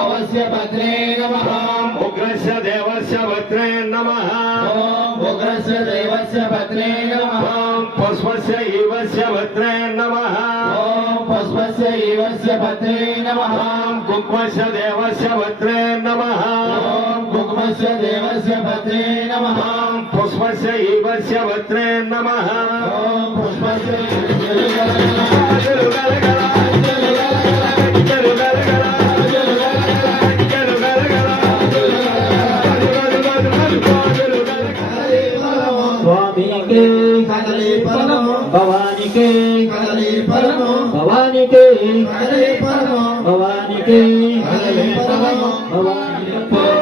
सोमस्य भद्रे नमः उग्रस्य देवस्य भद्रे नमः उग्रस्य देवस्य भद्रे नमः पुष्पस्य ईवस्य भद्रे नमः पुष्पस्य ईवस्य भद्रे नमः कुङ्कुमस्य देवस्य भद्रे नमः कुङ्कुमस्य देवस्य भद्रे नमः पुष्पस्य ईवस्य भद्रे नमः पुष्पस्य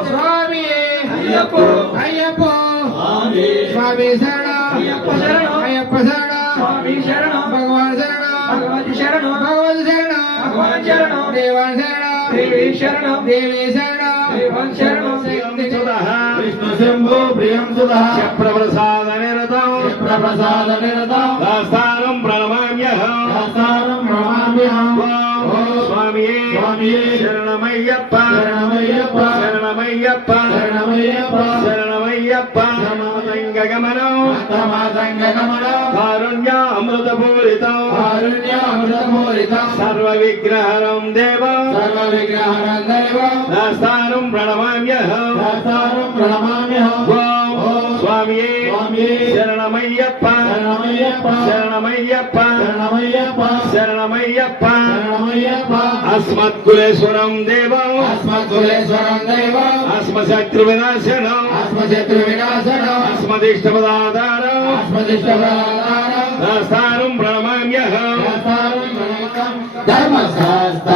స్వామియే అయ్యప్పో స్వామి స్వామి శరణం. అయ్యప్ప శరణం. స్వామి భగవాన్ శరణం. భగవతి శరణం. భగవతి శరణం. భగవాన్ శరణం. దేవాన్ శరణం. దేవి శరణం. దేవి శరణం. దేవాన్ శరణం. విష్ణు శంభో ప్రియం సుధా. ప్రసాద నిరతం. ప్రసాద నిరతం. ప్రణమామ్యహం. ప్రణమామ్యహం. స్వామియే స్వామియే శరణమయ్యప్ప శరణమయ్యప్ప శరణమయ్యప్ప శరణమయ్యప్ప శరణమయ్యప్ప గమనం అత్తమాతంగమనం కారుణ్య అమృతపూరితం కారుణ్యామృతమూలితం సర్వ విగ్రహరం దేవం సర్వ దాస్తానం ప్రణమామ్యహం దాసారం ప్రణమామ్యహం స్వామియే స్వామియే శరణమయ్యప్ప శరణమయ్యప్ప శరణమయ్యప్ప శరణమయ్యప్ప శరణమయ్యప్ప శరణమయ్యప్ప అస్మత్కులేశ్వరం దేవం. అస్మత్కులేశ్వరం దైవం. అస్మశత్రు వినాశనం అస్మశత్రు వినాశనం అస్మదిష్టపదాధారం అస్మదిష్టప్రదానం దాస్తానం ప్రణమామ్యహం. దాసారం ప్రణమామ్యహం ధర్మశాస్త్ర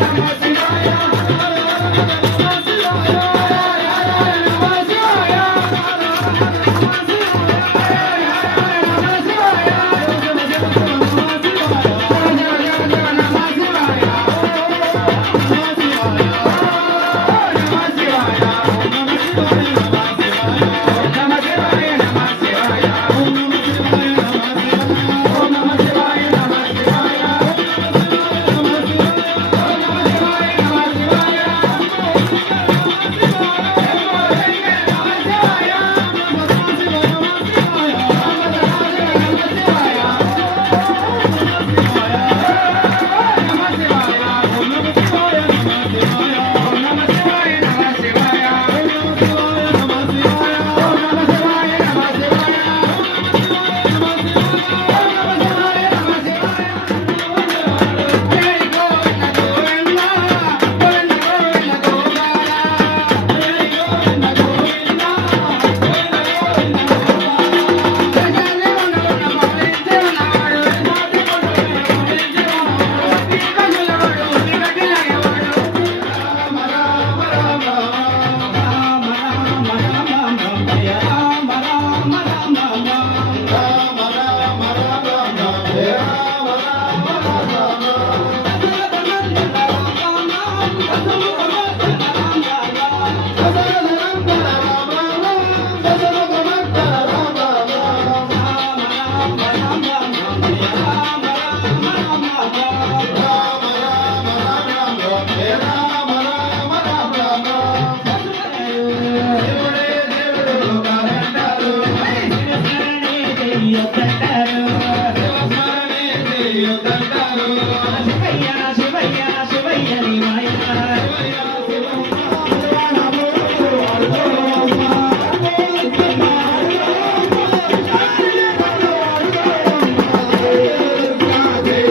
Yeah.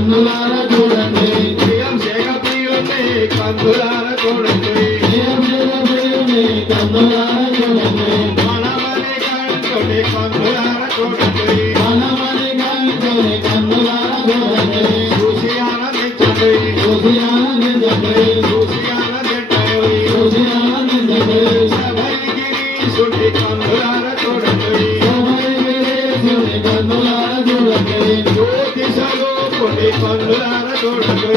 కందులార చూడండి ప్రియం అభిషేక ప్రియుని కందులార చూడండి Thank you.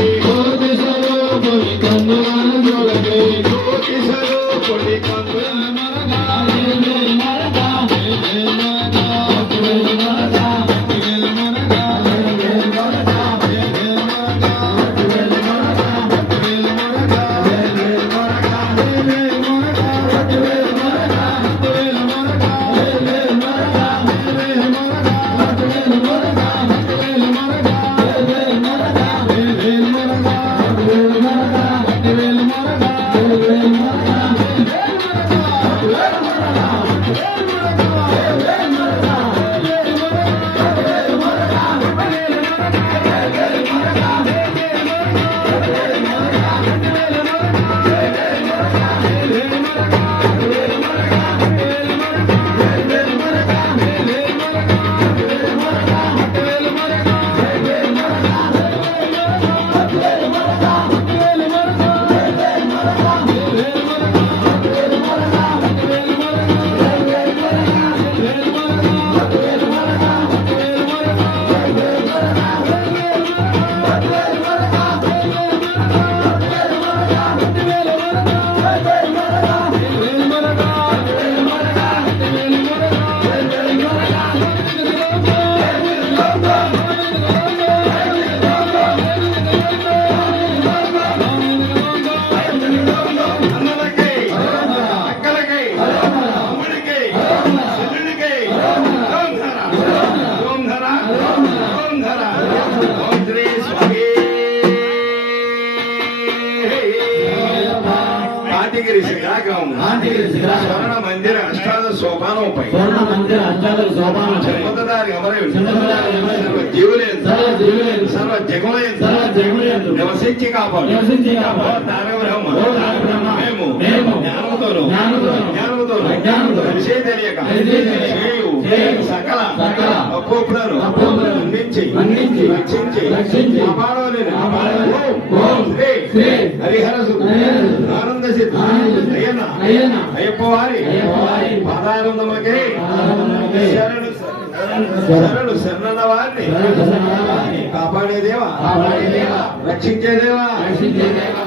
అష్టాద సోపానంపై. స్వర్ణ మందిర అష్టాదశ సోపానం జన్మదారి అమరేవుడు జన్మదారి అమరేవుడు. సర్వ జీవులేందు సర్వ జీవులేందు. సర్వ జగములేందు సర్వ జగములందు నివసించి కాపాడు. నివసించి కాపాడు. ఓ తారక బ్రహ్మ ఓ తారక బ్రహ్మ. మేము మేము జ్ఞానముతోను. జ్ఞానముతోను. జ్ఞానముతోను. అజ్ఞానముతోను తెలిసే తెలియక. తెలిసే తెలియక. సకల. సకల. అపోపులను మన్నించి రక్షించి రక్షించి కాపాడవలెను. కాపాడవలెను. ఓం శ్రీ శ్రీ హరిహర ఆనంద సిద్ధ. అయ్యన్న అయ్యన్న అయ్యప్ప వారి పాదానందమకే. శరణు శరణు శరణు వారిని కాపాడే దేవా. రక్షించే దేవా. రక్షించే దేవా.